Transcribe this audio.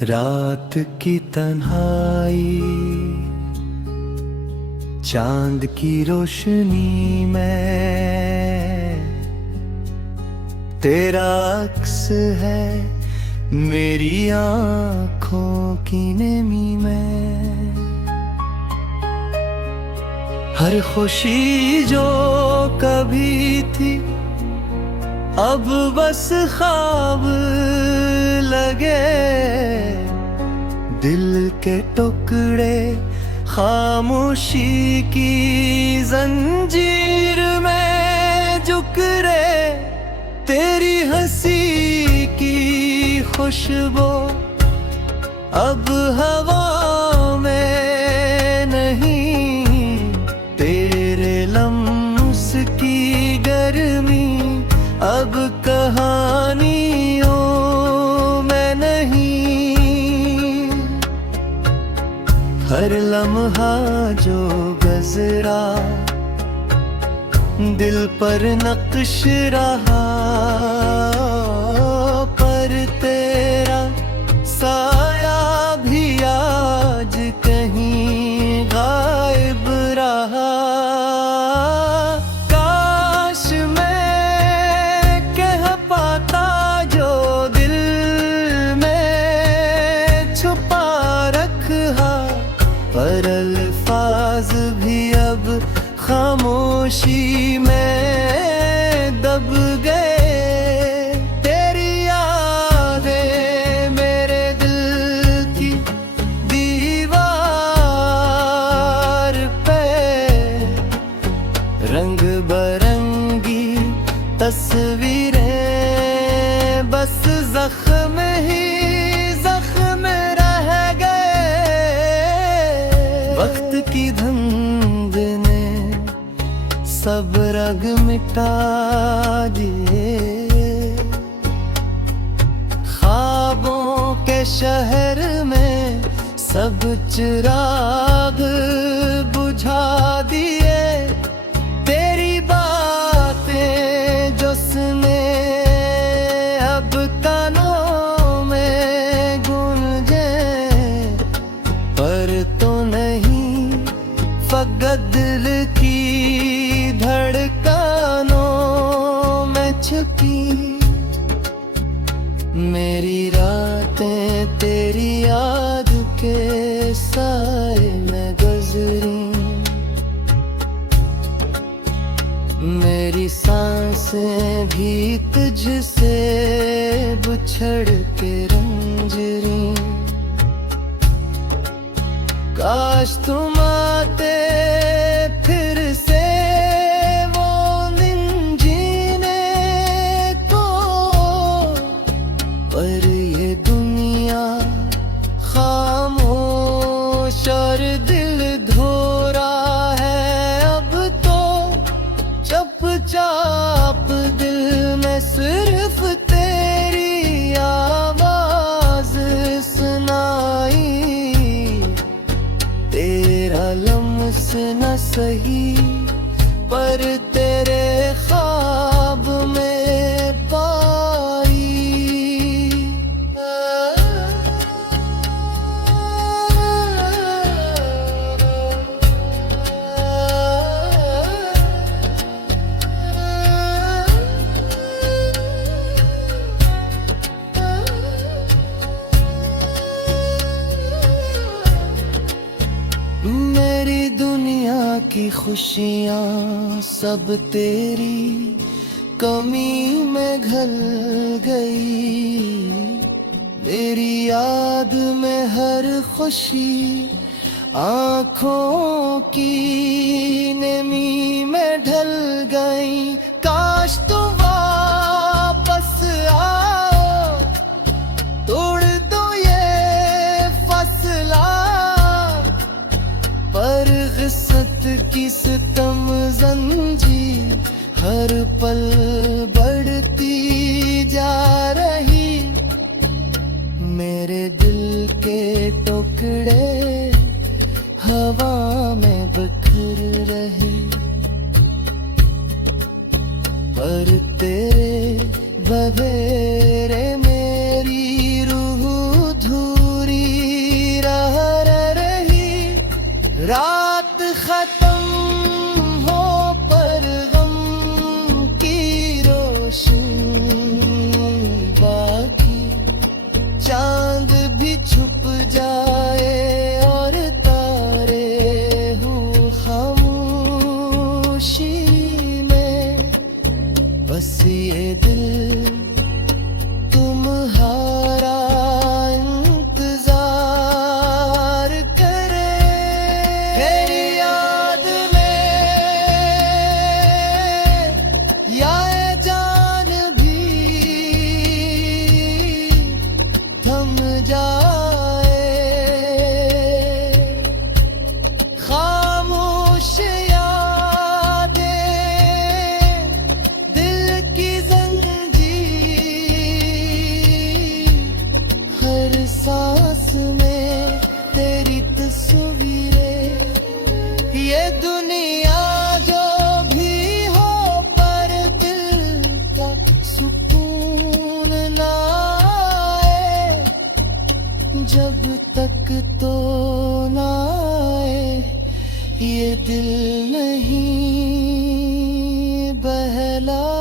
रात की तन्हाई, चांद की रोशनी में तेरा अक्स है मेरी आँखों की नेमी में। हर खुशी जो कभी थी अब बस ख्वाब लगे, दिल के टुकड़े खामोशी की जंजीर में जुकरे। तेरी हंसी की खुशबू अब हवा में नहीं, तेरे लम्स की गर्मी अब कहानियों में नहीं। हर लम्हा जो गुजरा दिल पर नक्श रहा, पर तेरा साया भी आज कहीं गायब रहा। काश मैं कह पाता जो दिल में छुपा रखा, पर अल्फाज भी अब खामोशी में दब गए। तेरी यादें मेरे दिल की दीवार पे रंग बरंगी तस्वीरें, बस जख्म ही जख्म रह गए। वक्त की धुंध ने सब रंग मिटा दिए, ख्वाबों के शहर में सब चिराग बुझा दिए। तेरी बातें जो सुने अब कानों में गूंजे, पर तो नहीं फकत दिल की धड़कनों में छुपी। मेरी रातें तेरी याद के साए में गुजरी, मेरी सांसें भी तुझसे बिछड़ के रंजरी। काश तुम आते फिर से वो दिन जीने को, पर ये दुनिया खामोश और दिल धो रहा है अब तो। चुपचाप दिल में सिर्फ तेरी आवाज सुनाई। तेरा लम्स न सही पर तेरे ख्वाब में पाई। मेरी दुनिया की खुशियाँ सब तेरी कमी में घल गई। मेरी याद में हर खुशी आँखों की नमी में ढल गई। काश तुम वापस आओ, तोड़ दो ये फसला, पर क़िस्मत की सितम जंजीर हर पल बढ़ती जा रही। मेरे दिल के टुकड़े हवा में बिखर रहे, पर तेरे बगैर मेरी रूह धूल जब तक तो ना आए ये दिल नहीं बहला।